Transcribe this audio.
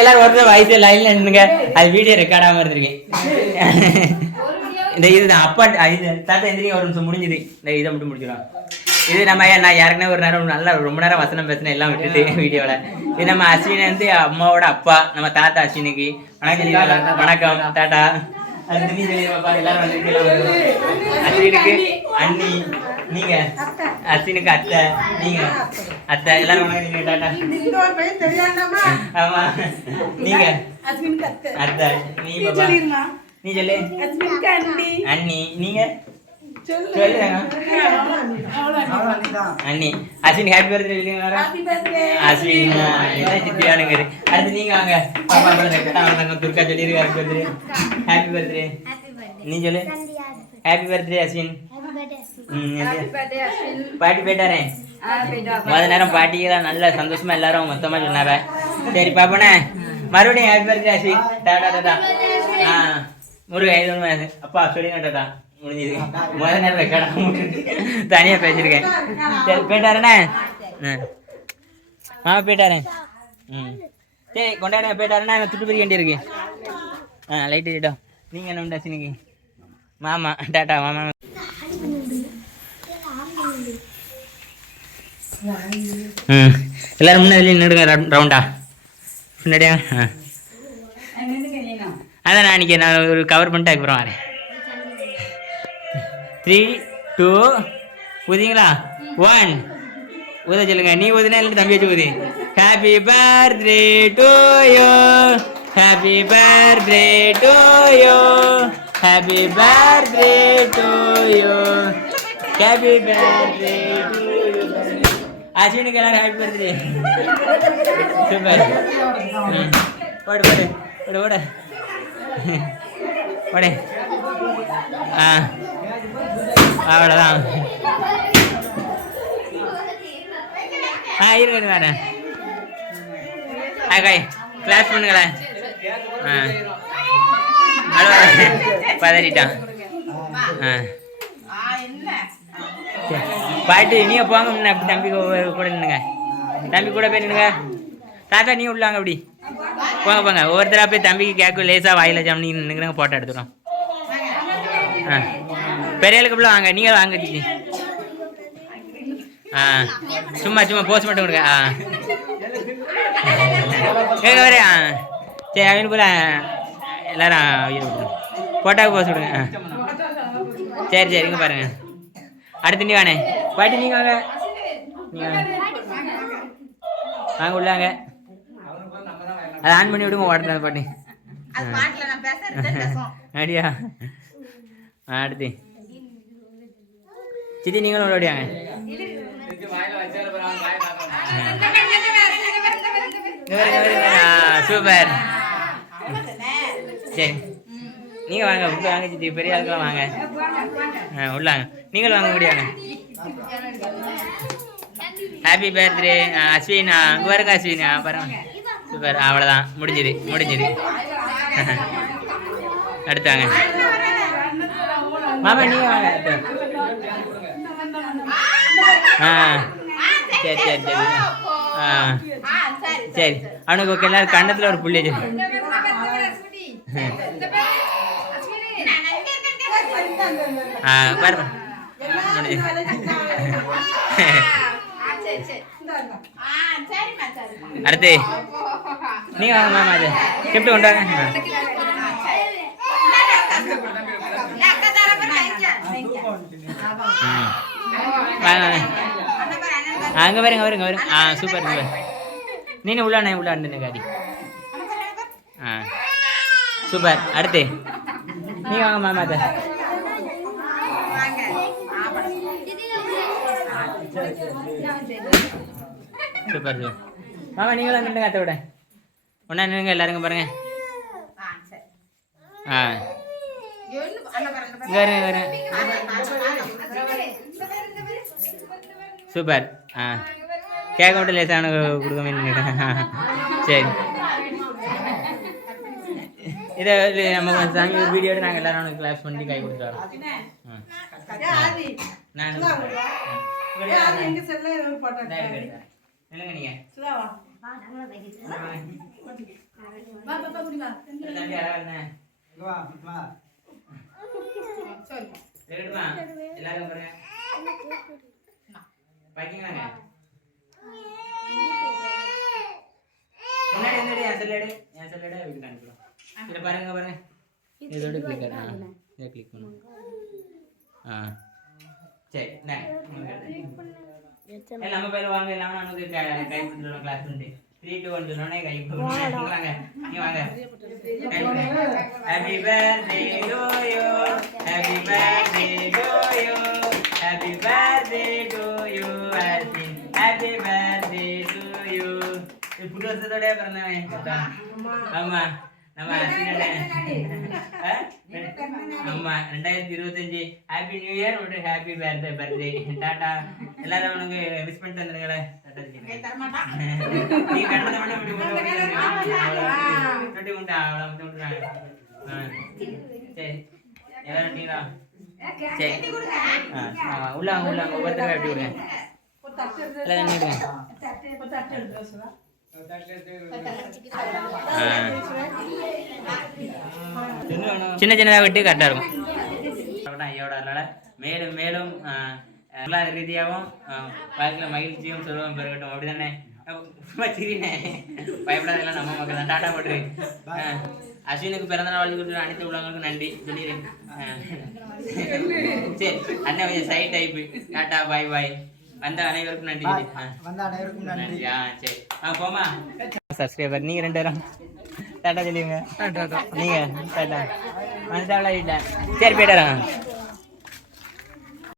எல்லாரும் ஒருத்தர் வயசு லைன்ல நின்னுங்க. அது வீடியோ ரெக்கார்ட் ஆகாம இருந்திருக்கு. இந்த இதுதான் அப்பா இது தாத்தா எந்திரிங்க ஒரு நிமிஷம் முடிஞ்சுது. இந்த இதை மட்டும் முடிச்சிடலாம். இது நம்ம நான் ஏற்கனவே ஒரு நேரம் நல்லா ரொம்ப நேரம் வசனம் பேசினேன் எல்லாம் விட்டுட்டு வீடியோவில். இது நம்ம அஸ்வினை வந்து அம்மாவோட அப்பா நம்ம தாத்தா அஸ்வினுக்கு வணக்கம். வணக்கம் தாத்தா. அது நீ சொல்லிடுவாப்பா எல்லாரும் வந்து அஸ்வினுக்கு அண்ணி, நீங்க அஸ்வினுக்கு அத்தை, நீங்க அத்தை எல்லாரும் வணக்கம் தாத்தா. ஆமா நீங்க அத்தை, நீ பாப்பா நீ சொல்லு அண்ணி, நீங்க அண்ணி அஸ்வின் ஹாப்பி பர்த்டே சொல்லுங்க. அஸ்வின் என்ன சித்தியானுங்க. அடுத்து நீங்க வாங்க பாப்பா துர்கா சொல்லிருக்க ஹாப்பி பர்த்டே. நீ சொல்லு ஹாப்பி பர்த்டே அஸ்வின். பாட்டி போயிட்டாரே முத நேரம் பாட்டிக்கெல்லாம் நல்ல சந்தோஷமா எல்லாரும் மொத்தமா சொன்னாவ. சரி பாப்பனே மறுபடியும் ஹாப்பி பர்த்டே அஸ்வின். டாடா டாடா. முருகா இது அப்பா சொல்லிங்க டாடா. முடிஞ்சது முதல் நேரம் ரெக்கார்டாக தனியாக பேசியிருக்கேன். சரி போயிட்டாருண்ணே. மாமா போயிட்டாரேன். சரி கொண்டாடுங்க போயிட்டாருண்ணா. துட்டு பிரிக்க வேண்டியிருக்கு. லைட்டு கிட்டோம். நீங்கள் என்ன உண்டா சினிக்கு மாமா டாட்டா மாமா. எல்லாரும் முன்னாடி நின்றுங்க ரவுண்டா முன்னாடியா. அதான் நான் அன்றைக்கி நான் ஒரு கவர் பண்ணிட்டு அதுக்கப்புறம் வரேன். 3 2 ஊதிங்களா 1 ஊத சொல்லுங்க. நீ ஊதுனா இல்லை தம்பி வச்சு ஊதி. Happy birthday to you, happy birthday to you, happy birthday to you, happy birthday to you. அஸ்வினுக்கு எல்லாரும் ஹாப்பி பர்த்டே. சூப்பர். போடு போடு போடு போடு போடு. அவ்வளோதான். இருக்கு வரேன். காய் கிளாஸ் பண்ணுங்களேன். பதறிட்டான். பாட்டு நீங்கள் போங்க முன்ன அப்படி தம்பி கூட நின்னுங்க. தம்பி கூட போய் நின்னுங்க. தாத்தா நீ உள்ளாங்க அப்படி போங்க போங்க. ஒவ்வொருத்தராக போய் தம்பிக்கு கேட்கும் லேசாக வாயில ஜாமி நின்றுங்க. போட்டோ எடுத்துக்கிறோம். பெரியலுக்கு பிள்ளை வாங்க. நீங்கள் வாங்க ஜிஜி. சும்மா சும்மா போஸ்ட் மட்டும் கொடுங்க. கேட்க வரே. சரி அவனு போல எல்லாரும் போட்டோவுக்கு போஸ்ட் விடுங்க. சரி சரி இங்கே பாருங்க. அடுத்து நீ வானே பாட்டி. நீங்கள் வாங்க. வாங்க உள்ளாங்க. அதை ஆன் பண்ணி விடுங்க. ஓடுறது பாட்டி. அப்படியா. அடுத்து சித்தி நீங்களும் ஓடியாங்க. சூப்பர். சரி நீங்கள் வாங்க உள்ள வாங்க சித்தி. பெரிய ஆளுக்கெல்லாம் வாங்க. உள்ளாங்க. நீங்களும் வாங்க முடியாங்க. Happy birthday Ashwin. அங்கே வருங்க அஸ்வின். பாருங்க சூப்பர். அவ்வளோதான் முடிஞ்சுது முடிஞ்சுது. அடுத்தாங்க மாமா நீங்கள் வாங்க. சரி சரி சரி. சரி அவனுக்கு ஓகே. எல்லாரும் கண்ணத்தில் ஒரு புள்ளி வச்சு பாரு. அடுத்து நீங்க வாங்க மாமா. அது கிஃப்ட் கொண்டு வாங்க. அங்கே வருங்க வருங்க வருங்க. Super super. நீனு உள்ளாண்ணே உள்ளாண்டு காடி. சூப்பர். அடுத்து நீங்க வாங்க மாமா. அதை சூப்பர் சூப்பர். மாமா நீங்களும் நின்றுங்க. அத்தை விட ஒன்றா நின்றுங்க. எல்லாருங்க பாருங்க. வருங்க வருங்க. சூப்பர். கேட்க மட்டும் லேசான கொடுக்க மாதிரி. சரி இதை நம்ம சாமி ஒரு வீடியோ நாங்கள் எல்லாரும் கிளாஸ் பண்ணி கை கொடுத்து வரோம். நான் இல்லைங்க நீங்கள் தம்பி அழகா எல்லாரும் பாருங்க பாத்தீங்களாங்க முன்னாடி என்னடி என் செல்லடை வீட்டுக்கு அனுப்பிடும் இதில் பாருங்க இதோட கிளிக் இதை கிளிக் பண்ணும் சரி நம்ம பேர் வாங்க இல்லாமல் நமக்கு கை கொடுத்துருவோம் கிளாஸ் பண்ணிட்டு 3 2 1 சொன்னோடனே கை கொடுத்துருவோம் வாங்க நீ வாங்க happy birthday to you happy birthday to you happy birthday to you happy birthday to you புது வருஷத்தோட பிறந்தவன் ஆமா நம்ம ஆமா 2025 ஹாப்பி நியூ இயர் மற்றும் ஹாப்பி பர்த்டே டாடா எல்லாரும் உனக்கு விஷ் பண்ணிட்டு வந்துருங்களே நீ கண்டதை மட்டும் தொட்டி உண்டா அவ்வளோ சரி எல்லாரும் நீரா சரி உள்ள ஒவ்வொருத்தரும் எப்படி விடுங்க எல்லாம் சின்ன சின்னதாக விட்டு கரெக்டாக இருக்கும் ஐயோட மேலும் மேலும் பொருளாதார ரீதியாகவும் வாழ்க்கையில் மகிழ்ச்சியும் சொல்லுவோம் பெருகட்டும் அப்படி தானே சிரினே பயப்படாதெல்லாம் நம்ம மக்கள் தான் டாட்டா போட்டுரு அஸ்வினுக்கு பிறந்தநாள் வாழ்த்து கொடுத்து அனைத்து உள்ளவங்களுக்கும் நன்றி சொல்லிடுறேன் சரி அண்ணன் கொஞ்சம் சைட் டைப்பு டாட்டா பாய் பாய் வந்த அனைவருக்கும் நன்றி சரி போமா சப்ஸ்கிரைபர் நீங்க 2 பேரும் டாட்டா சொல்லுவீங்க நீங்க டாட்டா வந்துட்டாங்களா வீட்டில் சரி போயிட்டாராங்க